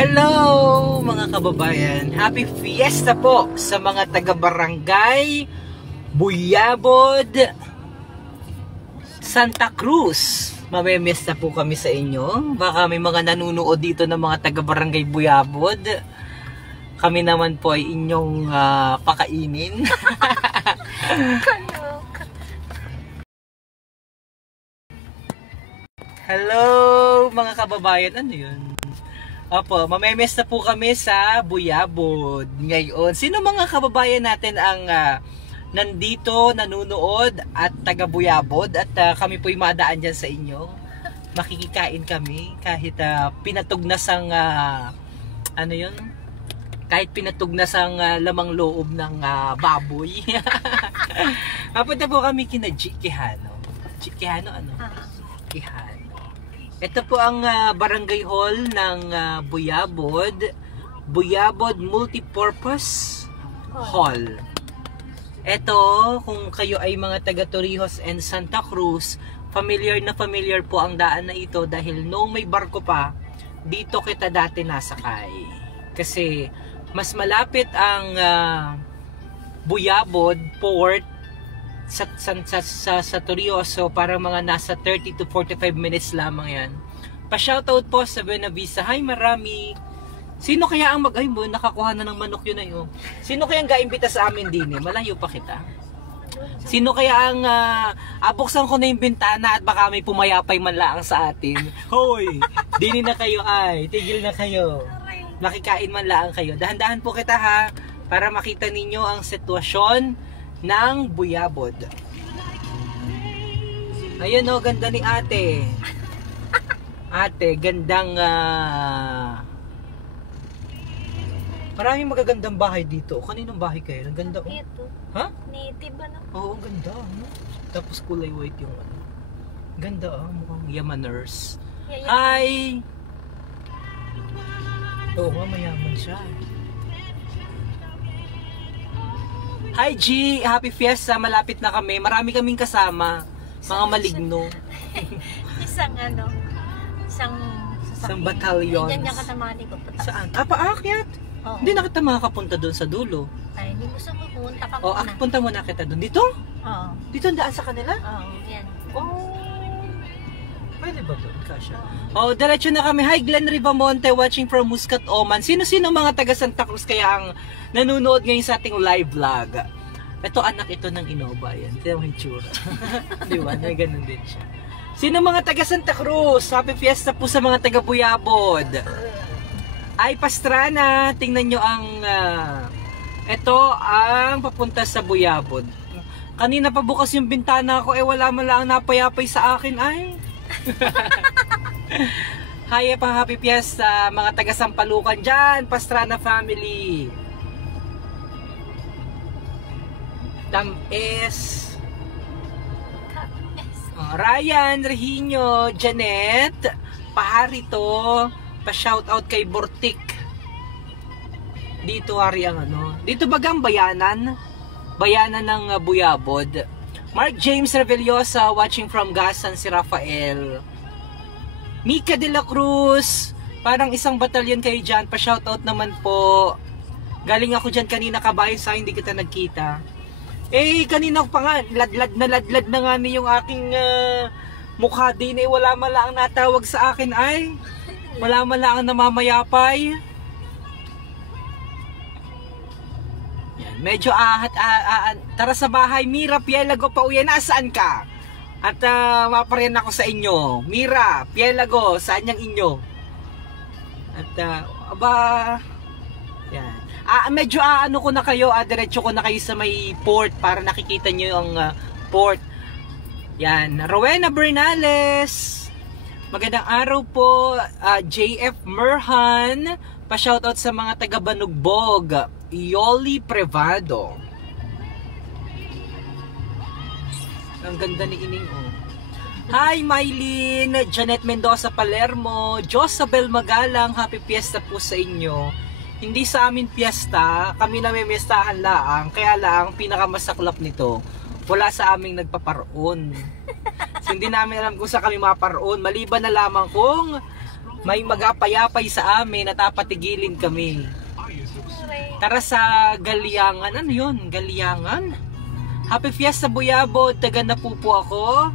Hello mga kababayan, happy fiesta po sa mga taga-barangay Buyabod, Santa Cruz. Mamemiesta po kami sa inyo. Baka may mga nanunood dito ng mga taga-barangay Buyabod. Kami naman po ay inyong pakainin. Hello mga kababayan, ano yun? Opo, mamemiesta po kami sa Buyabod ngayon. Sino mga kababayan natin ang nandito, nanunood at taga Buyabod at kami po'y madaan dyan sa inyo? Makikikain kami kahit pinatugnas ang ano yun? Kahit pinatugnas ang lamang loob ng baboy. Papunta po kami kina Kihano. Kihano ano? Kihano. Ito po ang barangay hall ng Buyabod. Buyabod Multipurpose Hall. Ito, kung kayo ay mga taga Torrijos and Santa Cruz, familiar na familiar po ang daan na ito dahil noong may barko pa, dito kita dati nasakay. Kasi mas malapit ang Buyabod Port sa Torrijos, so parang mga nasa 30 to 45 minutes lamang yan. Pa-shoutout po sa Buena Vista. Hi, marami. Sino kaya ang ay mo, nakakuha na ng manok yun na yun. Sino kaya ang gaimbita sa amin din eh? Malayo pa kita. Sino kaya ang buksan ko na yung bintana at baka may pumayapay man lang sa atin. Hoy, dini na kayo ay. Tigil na kayo. Makikain man lang kayo. Dahan-dahan po kita ha, para makita ninyo ang sitwasyon ng Buyabod. Ayun o, ganda ni ate. Ate, gandang maraming magagandang bahay dito. Kaninong bahay kayo? Ang ganda oh. Ito. Ha? Native ano? Oo, ang ganda. No? Tapos kulay white yung ano. Ganda ah, mukhang Yamaners. Hi! Oo nga, mayaman siya. Hi G! Happy Fiesta! Malapit na kami. Marami kaming kasama. Mga maligno. Isang ano, isang batalyon. Diyan katamani ko. Saan? Paakyat? Oo. Hindi na kita makakapunta doon sa dulo. Ay, hindi gusto mo pumunta ka O, muna. punta muna kita doon. Dito? Oo. Dito ang daan sa kanila? Oo, yan. Oh. Pwede ba doon? Kasha. Oh, diretso na kami. Hi, Glenn Rivamonte watching from Muscat, Oman. Sino-sino mga taga Santa Cruz kaya ang nanonood ngayon sa ating live vlog? Ito, anak ito ng Innova. Yan. Tignan mo yung tsura. Di ba? May ganun din siya. Sino mga taga Santa Cruz? Happy Fiesta po sa mga taga Buyabod. Ay, Pastrana. Tingnan nyo ang ito ang papunta sa Buyabod. Kanina pa bukas yung bintana ko, wala man lang napayapay sa akin ay. Hi pa, happy fiesta mga taga Sampalucan dyan, Pastrana family. Tames. Ryan, Regino, Janet, Paharito, pa-shoutout kay Bortik. Dito hari ang ano. Dito bagang bayanan ng Buyabod. Mark James Reveliosa watching from Gasan, si Rafael. Mika de la Cruz, parang isang batalyon kayo dyan, pa-shoutout naman po. Galing ako dyan kanina kabayan sa hindi kita nagkita. Eh, kanina pa nga, ladlad na nga ni yung aking mukha din eh, wala man lang natawag sa akin ay. Wala man lang namamayapay. Yan, medyo tara sa bahay, Mira, Pielago, pauwi, nasaan ka? At maparin ako sa inyo. Mira, Pielago, saan yung inyo? At aba, yan. Medyo ano ko na kayo, diretso ko na kayo sa may port para nakikita nyo yung port. Yan, Rowena Bernales. Magandang araw po, JF Merhan. Pa-shoutout sa mga taga Banugbog. Ioli Prevado. Ang ganda ni Ining oh. Hi Mylene, Janet Mendoza Palermo, Josabel Magalang, happy fiesta po sa inyo. Hindi sa amin piyesta, kami na may mestahan laang, kaya lang pinakamasaklap nito, wala sa aming nagpaparoon. So, hindi namin alam kung saan kami maparoon, maliban na lamang kung may magapayapay sa amin at papatigilin kami. Tara sa Galiangan. Ano yun? Galiangan? Happy Fiesta Buyabod. Taga na po ako.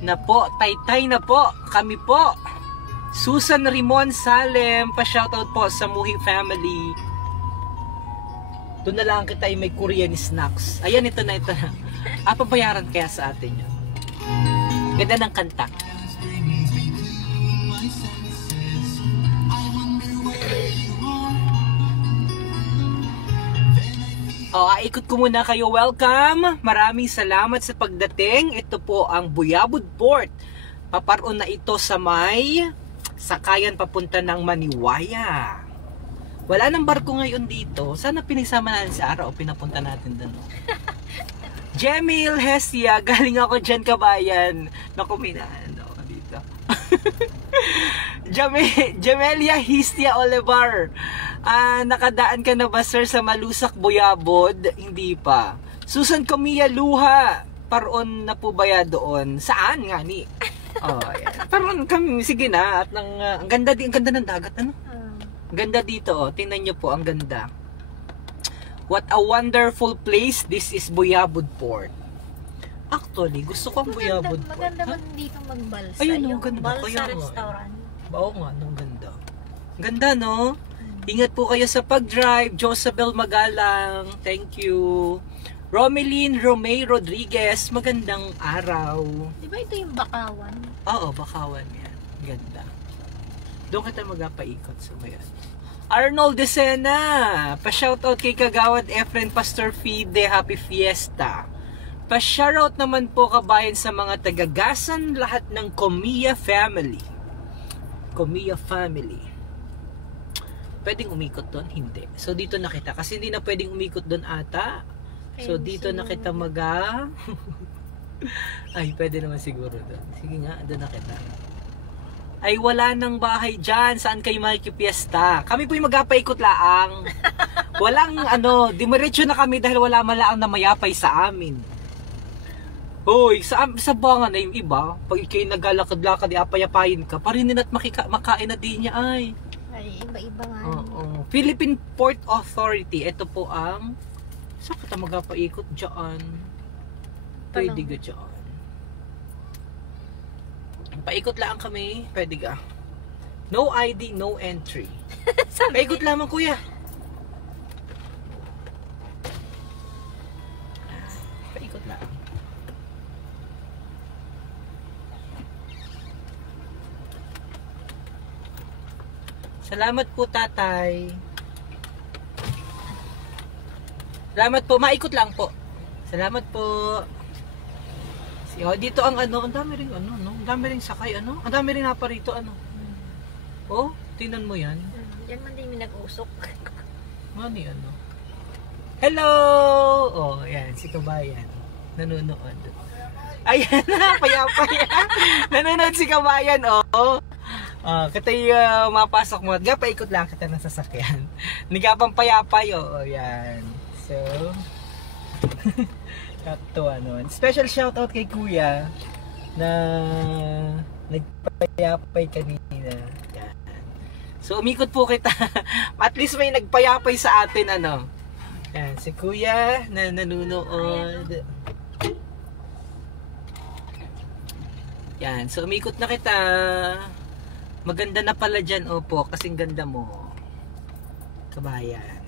Na po. Taytay na po. Kami po. Susan Rimon Salem. Pa-shoutout po sa Muhi family. Doon na lang kita ay may Korean snacks. Ayan, ito na. Pabayaran kaya sa atin yun. Ganda ng kanta. Ikot ko muna kayo. Welcome. Maraming salamat sa pagdating. Ito po ang Buyabod Port. Paparoon na ito sa may sakayan papunta ng Maniwaya. Wala nang barko ngayon dito. Sana pinagsama natin sa araw o pinapunta natin doon. Jemil Hesia, galing ako dyan, kabayan. Naku, minaan ako dito. Jamelia Histia Olivar. Nakadaan ka na ba, sir, sa Malusak, Buyabod? Hindi pa. Susan Camilla Luha, paroon na po ba ya doon? Saan nga ni? Ayan. Paroon kami, sige na. At ang ganda ng dagat, ano? Ganda dito, tingnan nyo po, ang ganda. What a wonderful place. This is Buyabod Port. Actually, gusto ko ang Buyabod Port. Maganda man dito magbalsa. Ayun, yung ganda. balsa restaurant. Oo nga, ang ganda. Ganda, no? Ingat po kayo sa pag-drive. Josabel Magalang, thank you. Romeline Romay Rodriguez, magandang araw. Di ba ito yung Bakawan? Oo, Bakawan yan. Ganda. Doon kita magpaikot sa bayan. Arnold Decena, pa-shoutout kay Kagawad Efren Pastor Fide, Happy Fiesta. Pa-shoutout naman po, kabayan, sa mga tagagasan lahat ng Comia family. Comia family. Pwedeng umikot doon? Hindi. So dito na kita. Kasi hindi na pwedeng umikot doon ata. So dito na kita Ay, pwede naman siguro doon. Sige nga, doon na kita. Ay, wala nang bahay dyan. Saan kayo makikipiesta? Kami po yung magpaikot laang. Walang dimiretso na kami dahil wala malaang na mayapay sa amin. Hoy, sa bangan na yung iba, pag kayo naglalakad-lakad, apayapayin ka, parinin at makain na din niya ay. Ay, iba-iba nga. Oo. Philippine Port Authority. Ito po ang, saan kita magpaikot dyan? Pwede ka dyan. Paikot lang kami, pwede ka. No ID, no entry. Paikot lamang, kuya. Paikot lang. Salamat po, tatay. Salamat po, maikot lang po. Salamat po. Dito ang ang dami ring ang dami ring sakay ang dami ring napa rito tingnan mo yan. Yan man din nag-usok. Mani Hello! Yan, si kabayan. Nanonood. Ayan na, payapay. Nanonood si kabayan, katay mapasok mo. Paikot lang kita ng sasakyan. Nagapang payapay, yan. So, special shoutout kay kuya na nagpayapay kanina. Yan. So umikot po kita. At least may nagpayapay sa atin Yan, si kuya na nanonood. Yan, so umikot na kita. Maganda na pala dyan, opo, kasing ganda mo. Kabayan.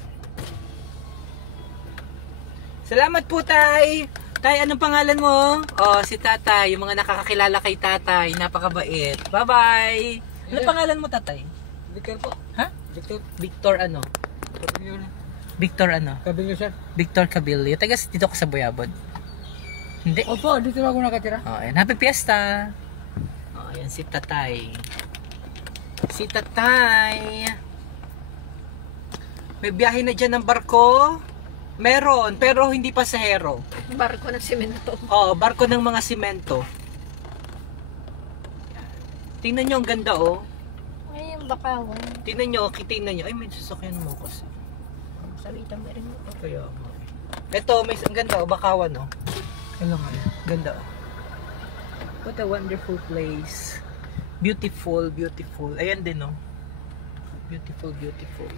Salamat po, tay. Tay, anong pangalan mo? Si tatay. Yung mga nakakakilala kay tatay. Napakabait. Bye-bye. Anong pangalan mo, tatay? Victor po. Ha? Victor ano? Victor ano? Kabilyo, sir. Victor Cabillo. Tagas dito ka sa Buyabod? Hindi. Opo, dito ako nakatira. Ayan. Happy Fiesta. Ayan si tatay. Si tatay. May biyahe na dyan ng barko. Meron, pero hindi pasahero. Barko ng semento. Barko ng mga simento. Tingnan nyo, ang ganda Ay, yung Bakawan. Tingnan nyo. Ay, may sasakyan mo kasi. Salita mo rin mo. Kaya, ito, ang ganda Bakawan Kailan nga. Ganda What a wonderful place. Beautiful, beautiful. Ayan din, no? Beautiful, beautiful.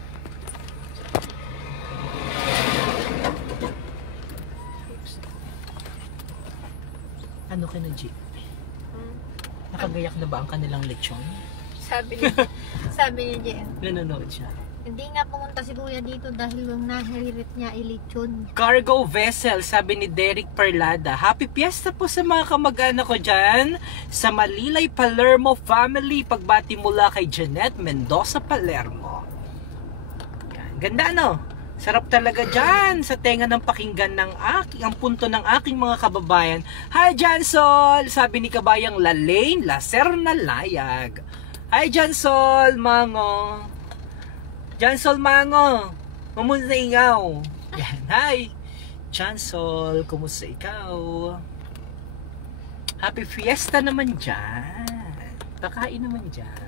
Ano ka na, G? Nakagayak na ba ang kanilang lechon? Sabi niya Jen, Nanonood siya. hindi nga pumunta si Kuya dito dahil yung nahirit niya ilitsyon. Cargo vessel, sabi ni Derek Perlada. Happy Fiesta po sa mga kamag-anak ko dyan sa Malilay Palermo family. Pagbati mula kay Janet Mendoza Palermo. Yan. Ganda, no? Sarap talaga dyan sa tenga ng pakinggan ng ang punto ng aking mga kababayan. Hi Jansol! Sabi ni kabayang Lalaine Lacerna Layag. Hi Jansol, Mango. Jansol Mango, kumusta ikaw? Yan, hi! Jansol, kumusta ikaw? Happy Fiesta naman dyan. Kakain naman dyan.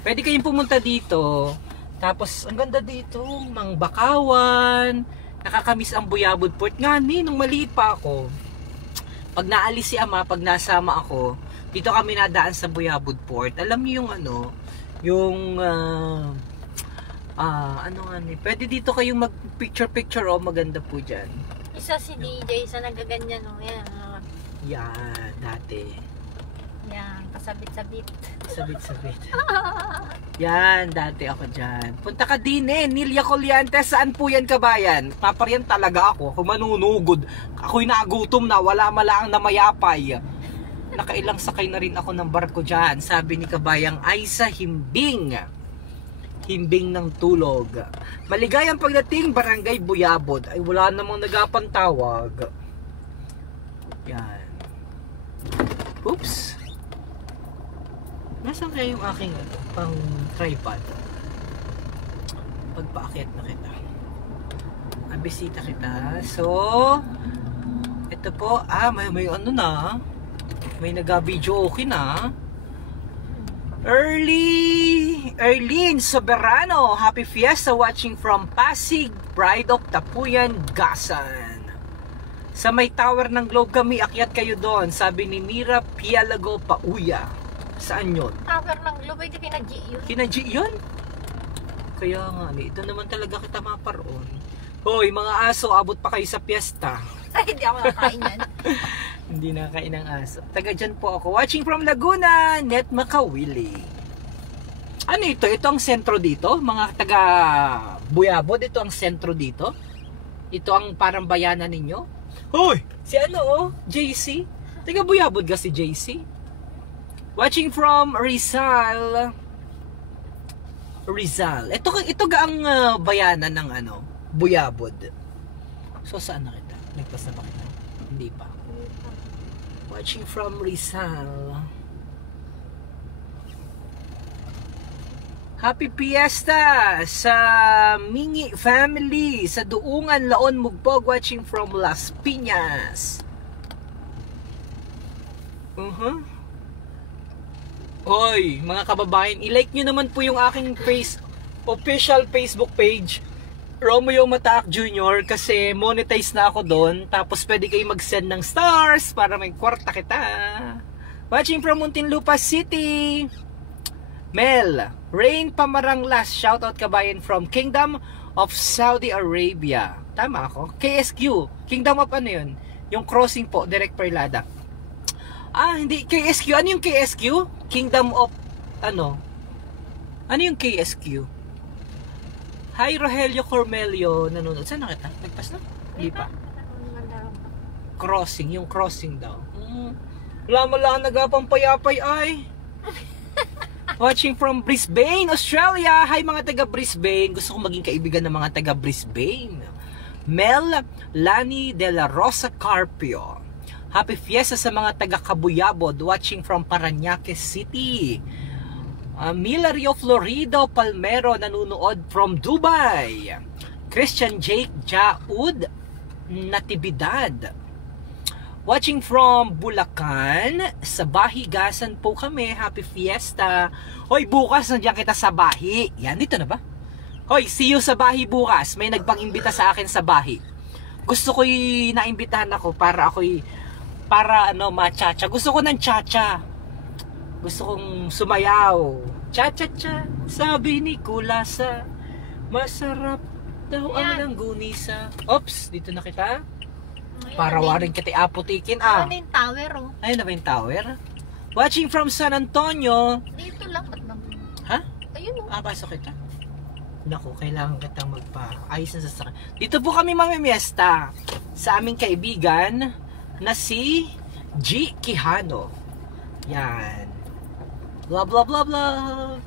Pwede kayong pumunta dito. Tapos, ang ganda dito, Mang Bakawan. Nakakamiss ang Buyabod Port. Nga nung maliit pa ako, pag naalis si Ama, pag nasama ako, dito kami nadaan sa Buyabod Port. Alam niyo yung ano, yung... ano nga ni? Pwede dito kayong mag-picture-picture maganda po dyan. Isa si DJ sa nagaganyan no. Yan. Yan, dati. Yan, kasabit-sabit. Sabit-sabit. Yan, dati ako dyan. Punta ka din Nilia Colliante, saan po yan kabayan? Papariyan talaga ako, kung manunugod. Ako'y nagutom na, wala malaang na mayapay. Nakailang sakay na rin ako ng barko dyan, sabi ni kabayang Aisa Himbing. Himbing ng tulog. Maligayang pagdating Barangay Buyabod. Ay wala namang nagapantawag. Yan. Oops. Nasaan kaya yung aking pang tripod? Pagpaakyat na kita. Abisita kita. So, ito po. May ano na. May nag-video okay na. Erlene Soberano, happy fiesta watching from Pasig, Pride of Tapuyan, Gasan. Sa may tower ng Globe kami, akyat kayo doon, sabi ni Mira Pialago Pauya. Saan yun? Tower ng Globe, hindi kina G yun. Kina G yun? Kaya nga, ito naman talaga kita maparoon. Hoy, mga aso, abot pa kayo sa fiesta. Ay, hindi ako nakain yan. Hindi nakakain ng aso. Taga dyan po ako. Watching from Laguna, Net Makawili. Ano ito? Ito ang sentro dito? Mga taga Buyabod, ito ang sentro dito? Ito ang parang bayanan ninyo? Hoy! Si ano JC? Taga Buyabod ka si JC? Watching from Rizal. Ito ga ang bayanan ng ano? Buyabod. So saan na kita? Nagpas na ba kita? Hindi pa. Watching from Rizal. Happy Fiesta sa Mingi family sa Duungan, Laon, Mugbog. Watching from Las Piñas. Hoy, mga kababayan, i-like nyo naman po yung aking official Facebook page, Romeo Mataak Jr. kasi monetize na ako doon. Tapos pwede kayo mag-send ng stars para may kwarta kita. Watching from Muntinlupa City. Mel, Rain Pamaranglas, shoutout kabayan from Kingdom of Saudi Arabia. Tama ako? KSQ. Kingdom of ano yun? Yung crossing po, direct Perlada. Hindi. KSQ. Ano yung KSQ? Kingdom of ano? Ano yung KSQ? Hi Rogelio Cormelio, nanonood. Saan na kita? Nagpas na? Hindi pa. Crossing, yung crossing daw. Wala mo lang nagapang payapay ay. Watching from Brisbane, Australia. Hi mga taga Brisbane. Gusto kong maging kaibigan ng mga taga Brisbane. Mel Lani de la Rosa Carpio. Happy Fiesta sa mga taga Kabuyabod. Watching from Parañaque City. Milario Florido Palmero nanonood from Dubai. Christian Jake Jaud Natividad. Watching from Bulacan. Sa Bahigasan po kami. Happy Fiesta. Hoy, bukas nandiyan kita sa Bahi. Yan, dito na ba? Hoy, see you sa Bahi bukas. May nagpang-imbita sa akin sa Bahi. Gusto ko'y naimbitahan ako para machacha. Gusto ko ng chacha. Gusto kong sumayaw. Cha-cha-cha, sabi ni Kulasa. Masarap daw ang langgunisa. Oops, dito na kita. Para warin kita aputikin Ano yung tower, oh? Ayun na ba yung tower? Watching from San Antonio. Dito lang, ba't naman? Ha? Ayun, oh. Pasok kita. Naku, kailangan kitang magpa-ayos na sasakyan. Dito po kami mamimiesta sa aming kaibigan na si G. Quijano. Yan. Blah blah blah blah.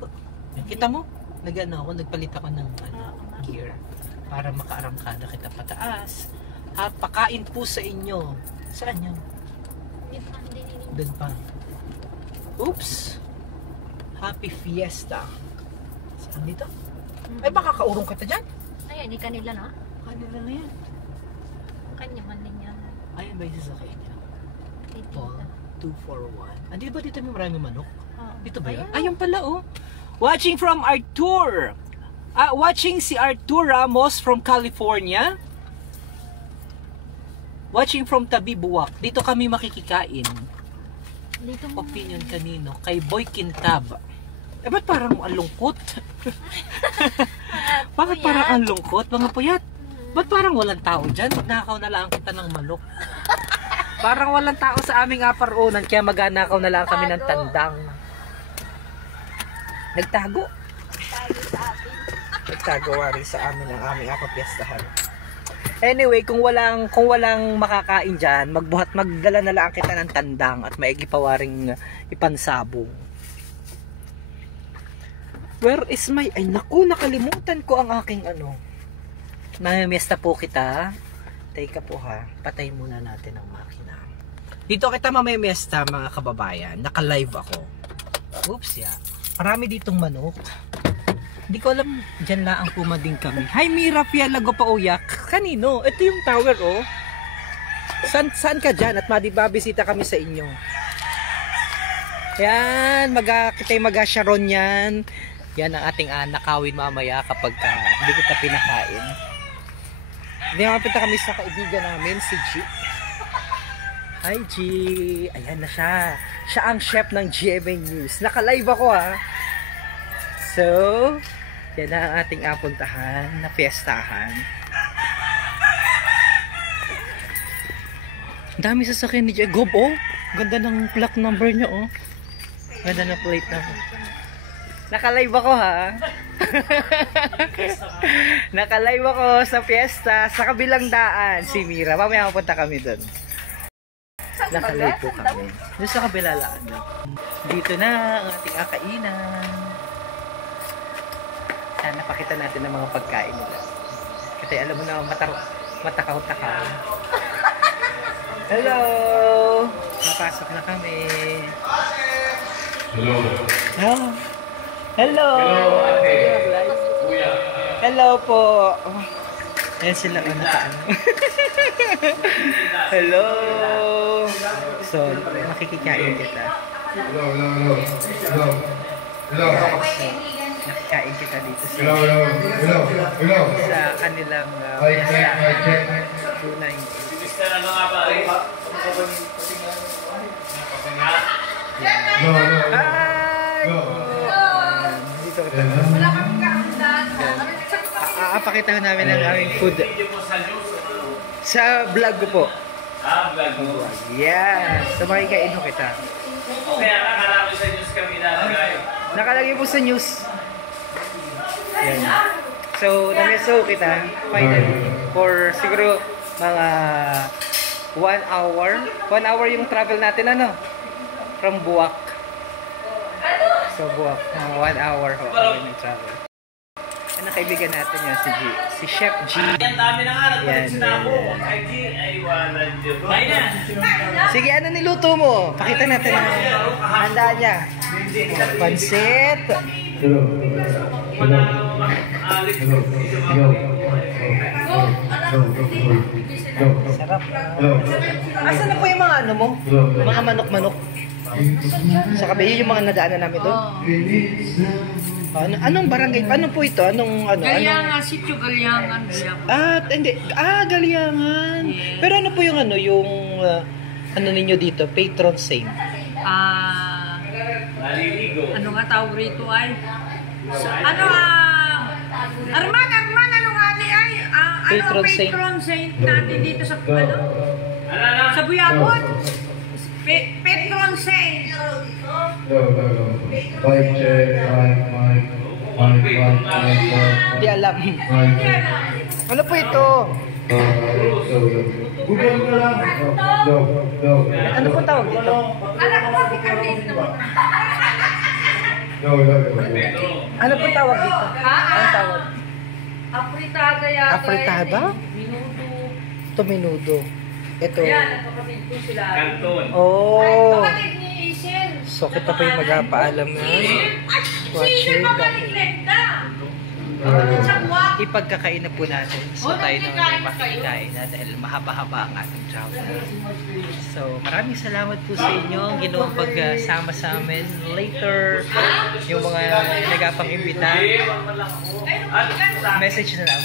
Kita mo? Nagpalit ako ng gear para makaarangkada kita pataas. Pakain po sa inyo. Saan yun? Doon pa. Oops. Happy Fiesta. Saan dito? Ay, baka kaurong kita dyan. Ay, hindi kanila na. Kanila na yan. Kanya man din yan. Ayun ba yung sasakyan niya? Dito. 241. Andito ba dito may maraming manok? Dito ba yun? Ayan. Ayun pala, oh. Watching from Artur. Watching si Artur Ramos from California. Watching from Tabi-Buwak. Dito kami makikikain. Dito mo. Opinion kanino? Kay Boy Quintab. Eh, ba't parang ang lungkot? Bakit parang ang lungkot? Mga puyat. Ba't parang walang tao dyan? Magnakaw na lang kita ng manok. Parang walang tao sa aming aparunan, kaya magnakaw na lang kami ng tandang. Nagtago. Nagtago rin sa amin ang aming apapiestahan. Anyway, kung walang makakain dyan, magdala na lang kita ng tandang at maigi pa waring ipansabong. Where is my... Ay naku, nakalimutan ko ang aking ano. Mamimiesta po kita. Teka po ha, patay muna natin ang makina. Dito kita mamimiesta mga kababayan. Naka-live ako. Oops ya. Marami ditong manok. Hindi ko alam, dyan lang pumading kami. Hi Mira Fialago pa uyak. Kanino? Ito yung tower oh. Saan ka dyan? At babisita kami sa inyo. Yan, kita'y mag-sharon yan. Yan ang ating nakawin mamaya kapag hindi kita pinakain. Hindi mapita kami sa kaibigan namin, si G. Hi G. Ayan na siya. Siya ang chef ng GMA News. Naka-live ako ha. So, yan na ang ating apuntahan na fiestahan. Dami sasakyan ni Jacob oh. Ganda ng plaque number niya oh. Ganda ng plate number. Naka-live ako ha. Naka-live ako sa fiesta sa kabilang daan si Mira. Mamaya mapunta kami doon. Naka-live po kami. Doon sa kabila lang. Dito na ang ating akainan. Sana pakita natin ang mga pagkain nila. Kasi alam mo na matakaw-takaw. Hello! Napasok na kami. Hello. Oh. Hello! Hello po! Ayan sila ang nakaano. Hello! So, makikikain kita. Hello. Nakikain kita dito sa kanilang tunay. Hi! Dito kita. Pakita ko namin ang aming food sa vlog ko po. Vlog mo? Yes! So makikain ko kita. Kaya nakalagay sa news kami nalagay. Nakalagay po sa news. Yan. So, nameso kita finally for siguro mga 1 hour. 1 hour yung travel natin ano? From Buwak. So, Buwak. 1 hour ho kami travel. Ano kaibigan natin yan si Chef G. Yan dami na nga, nagpalit na ako. Yan. Ay G, ay wala dyan. Ay na! Sige, ano niluto mo? Pakita natin ang handa niya. Pansit. Sarap. Asan na po yung mga ano mo? Mga manok-manok. Sa kabayo yung mga nadaanan namin doon. Anong barangay? Ano po ito? Galyangan, sityo Galyangan. Hindi. Galyangan. Yes. Pero ano po yung ano ninyo dito? Patron saint. Naliligo. Ano nga tawag rito ay? Ano Arman, ano nga ni ay? Patron saint natin dito sa ano? Sa Buyabon. Patron saint. Mic check, mic. Hindi alam. Ano po ito? Google mo na lang. Ano po tawag dito? Alam ko kasi kami dito. Ano po tawag dito? Ano tawag? Afritada yata. Afritada? Minuto. Ito menudo. Ito. Ayan, nakapatid ko sila. Canton. Oh. Kapatid ni Isel. So kita po yung magpapaalam na. Isel mabalik na. Kapatid sa buwak. Ipagkakain na po natin. So tayo naman ay makikain na dahil mahaba-haba ang ating travel. So maraming salamat po sa inyo ang ginawang pagsama sa amin. Later, yung mga nagapang imbita, message na lang.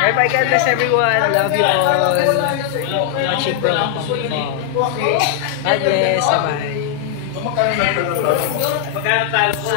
Bye bye, God bless everyone. Love you all. Watching from Hong Kong. God bless. Bye bye. Magkano talo ko?